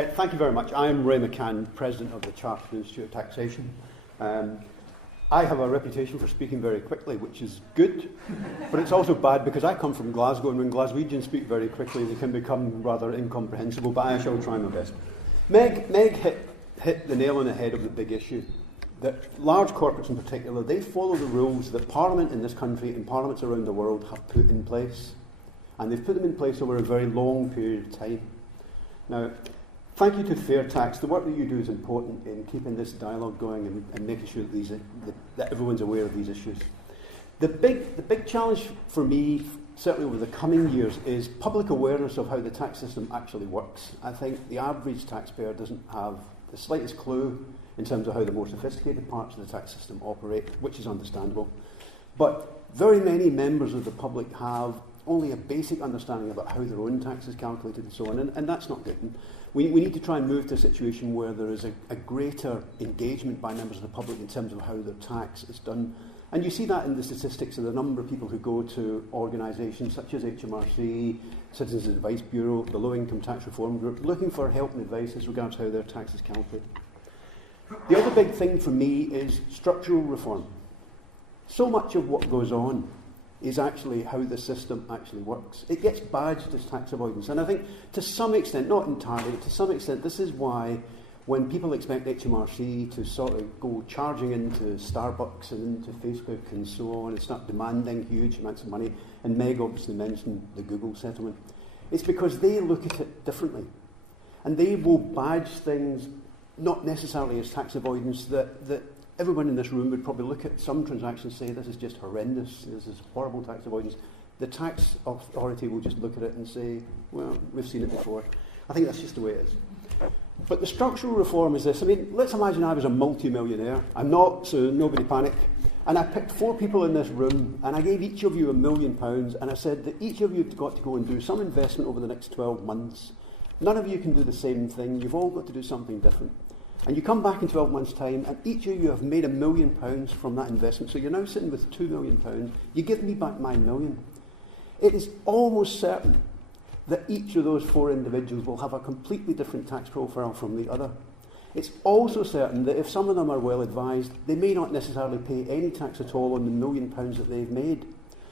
Thank you very much. I am Ray McCann, President of the Chartered Institute of Taxation. I have a reputation for speaking very quickly, which is good, but it's also bad because I come from Glasgow, and when Glaswegians speak very quickly, they can become rather incomprehensible, but I shall try my best. Meg hit the nail on the head of the big issue, that large corporates in particular, they follow the rules that Parliament in this country and parliaments around the world have put in place, and they've put them in place over a very long period of time. Now, thank you to Fair Tax. The work that you do is important in keeping this dialogue going and making sure that everyone's aware of these issues. The big challenge for me, certainly over the coming years, is public awareness of how the tax system actually works. I think the average taxpayer doesn't have the slightest clue in terms of how the more sophisticated parts of the tax system operate, which is understandable. But very many members of the public have only a basic understanding about how their own tax is calculated and so on, and that's not good. And we need to try and move to a situation where there is a greater engagement by members of the public in terms of how their tax is done. And you see that in the statistics of the number of people who go to organisations such as HMRC, Citizens Advice Bureau, the Low Income Tax Reform Group, looking for help and advice as regards how their tax is calculated. The other big thing for me is structural reform. So much of what goes on is actually how the system actually works. It gets badged as tax avoidance, and I think to some extent, not entirely, but to some extent, this is why when people expect HMRC to sort of go charging into Starbucks and into Facebook and so on and start demanding huge amounts of money, and Meg obviously mentioned the Google settlement, it's because they look at it differently. And they will badge things not necessarily as tax avoidance that everyone in this room would probably look at some transactions and say, this is just horrendous, this is horrible tax avoidance. The tax authority will just look at it and say, well, we've seen it before. I think that's just the way it is. But the structural reform is this. I mean, let's imagine I was a multi-millionaire. I'm not, so nobody panic. And I picked 4 people in this room, and I gave each of you £1 million, and I said that each of you have got to go and do some investment over the next 12 months. None of you can do the same thing. You've all got to do something different. And you come back in 12 months' time, and each of you have made £1 million from that investment. So you're now sitting with £2 million. You give me back my £1 million. It is almost certain that each of those 4 individuals will have a completely different tax profile from the other. It's also certain that if some of them are well advised, they may not necessarily pay any tax at all on the £1 million that they've made.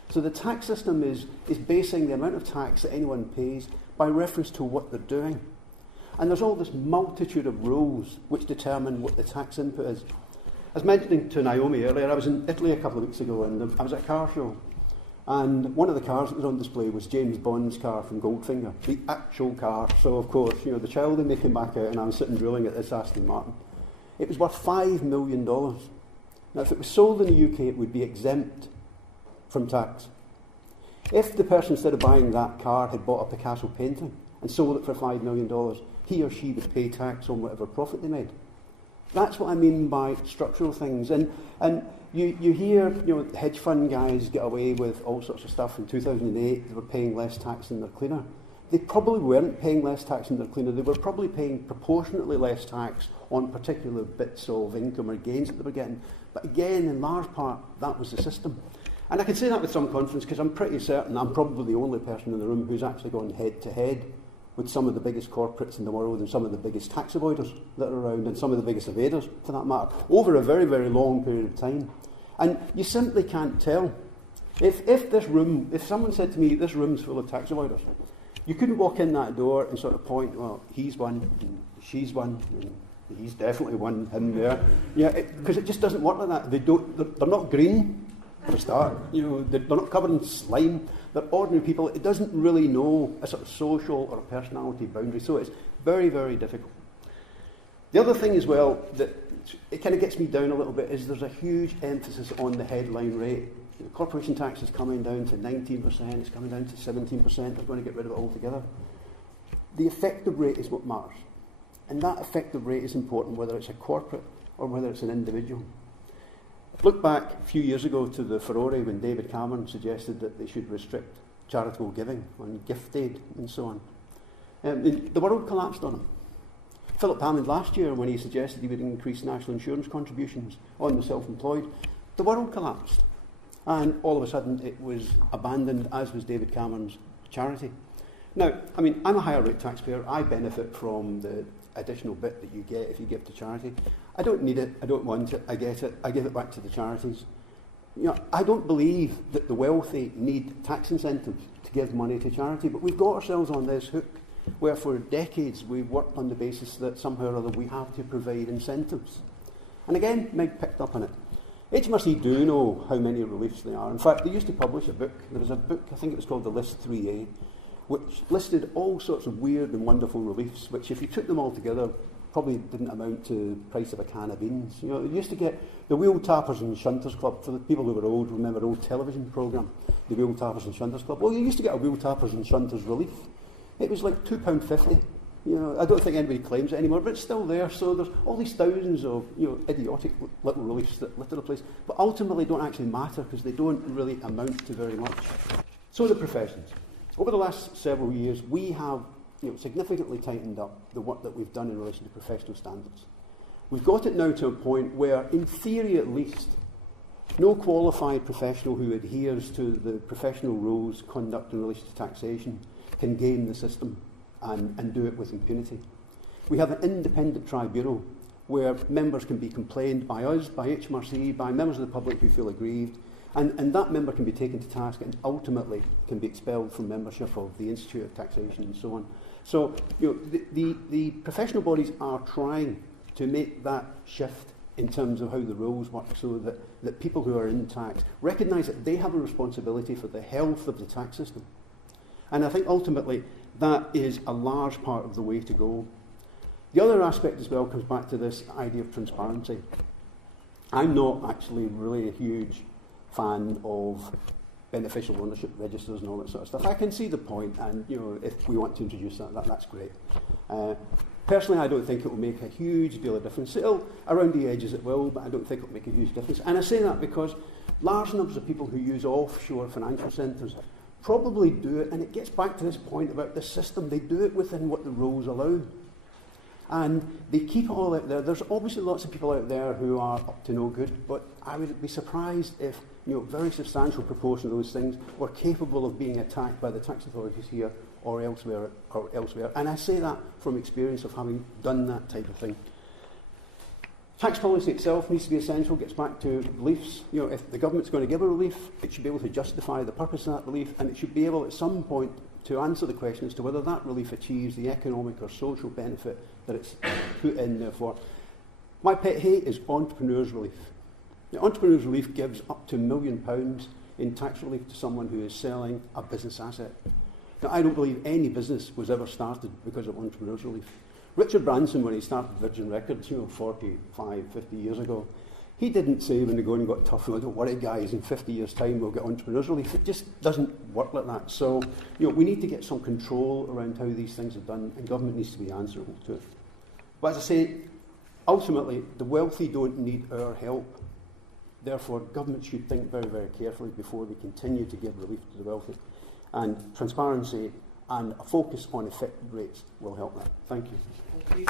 So the tax system is basing the amount of tax that anyone pays by reference to what they're doing. And there's all this multitude of rules which determine what the tax input is. I was mentioning to Naomi earlier, I was in Italy a couple of weeks ago, and I was at a car show. And one of the cars that was on display was James Bond's car from Goldfinger, the actual car. So, of course, you know, the child in me came back out, and I was sitting drooling at this Aston Martin. It was worth $5 million. Now, if it was sold in the UK, it would be exempt from tax. If the person, instead of buying that car, had bought a Picasso painting and sold it for $5 million, he or she would pay tax on whatever profit they made. That's what I mean by structural things. And you hear, you know, hedge fund guys get away with all sorts of stuff. In 2008, they were paying less tax than their cleaner. They probably weren't paying less tax than their cleaner. They were probably paying proportionately less tax on particular bits of income or gains that they were getting. But again, in large part, that was the system. And I can say that with some confidence because I'm pretty certain I'm probably the only person in the room who's actually gone head-to-head with some of the biggest corporates in the world and some of the biggest tax avoiders that are around and some of the biggest evaders, for that matter, over a very, very long period of time. And you simply can't tell. If someone said to me, this room's full of tax avoiders, you couldn't walk in that door and sort of point, well, he's one, and she's one, and he's definitely one, him there. Yeah, because it just doesn't work like that. They're not green, for a start. You know, they're not covered in slime. They're ordinary people. It doesn't really know a sort of social or a personality boundary, so it's very, very difficult. The other thing as well that it kind of gets me down a little bit is there's a huge emphasis on the headline rate. You know, corporation tax is coming down to 19%, it's coming down to 17%, they're going to get rid of it altogether. The effective rate is what matters. And that effective rate is important whether it's a corporate or whether it's an individual. Look back a few years ago to the furore when David Cameron suggested that they should restrict charitable giving on gift aid and so on. The world collapsed on him. Philip Hammond last year, when he suggested he would increase national insurance contributions on the self-employed, the world collapsed. And all of a sudden it was abandoned, as was David Cameron's charity. Now, I mean, I'm a higher rate taxpayer. I benefit from the additional bit that you get if you give to charity. I don't need it. I don't want it. I get it. I give it back to the charities. You know, I don't believe that the wealthy need tax incentives to give money to charity, but we've got ourselves on this hook where for decades we've worked on the basis that somehow or other we have to provide incentives. And again, Meg picked up on it. HMRC do know how many reliefs there are. In fact, they used to publish a book. There was a book, I think it was called The List 3A, which listed all sorts of weird and wonderful reliefs, which if you took them all together, probably didn't amount to the price of a can of beans. You know, they used to get the Wheel Tappers and Shunters Club, for the people who were old, remember an old television programme, the Wheel Tappers and Shunters Club. Well, you used to get a Wheel Tappers and Shunters relief. It was like £2.50. You know, I don't think anybody claims it anymore, but it's still there. So there's all these thousands of, you know, idiotic little reliefs that litter the place, but ultimately don't actually matter because they don't really amount to very much. So the professions. Over the last several years, we have, you know, significantly tightened up the work that we've done in relation to professional standards. We've got it now to a point where, in theory at least, no qualified professional who adheres to the professional rules, conduct in relation to taxation can game the system and do it with impunity. We have an independent tribunal where members can be complained by us, by HMRC, by members of the public who feel aggrieved, and that member can be taken to task and ultimately can be expelled from membership of the Institute of Taxation and so on. So, you know, the professional bodies are trying to make that shift in terms of how the rules work so that people who are in tax recognise that they have a responsibility for the health of the tax system. And I think ultimately that is a large part of the way to go. The other aspect as well comes back to this idea of transparency. I'm not actually really a huge fan of beneficial ownership registers and all that sort of stuff. I can see the point, and you know, if we want to introduce that's great. Personally, I don't think it will make a huge deal of difference. It'll, around the edges it will, but I don't think it will make a huge difference. And I say that because large numbers of people who use offshore financial centres probably do it, and it gets back to this point about the system. They do it within what the rules allow. And they keep it all out there. There's obviously lots of people out there who are up to no good, but I would be surprised if, you know, a very substantial proportion of those things were capable of being attacked by the tax authorities here or elsewhere. And I say that from experience of having done that type of thing. Tax policy itself needs to be essential, gets back to reliefs. You know, if the government's going to give a relief, it should be able to justify the purpose of that relief, and it should be able at some point to answer the question as to whether that relief achieves the economic or social benefit that it's put in there for. My pet hate is entrepreneurs' relief. Now, entrepreneurs' relief gives up to £1 million in tax relief to someone who is selling a business asset. Now, I don't believe any business was ever started because of entrepreneurs' relief. Richard Branson, when he started Virgin Records, you know, 45, 50 years ago, he didn't say when they go and got tough, no, don't worry guys, in 50 years' time we'll get entrepreneurs relief. It just doesn't work like that. So, you know, we need to get some control around how these things are done, and government needs to be answerable to it. But as I say, ultimately, the wealthy don't need our help. Therefore, government should think very, very carefully before they continue to give relief to the wealthy. And transparency and a focus on effective rates will help that. Thank you. Thank you.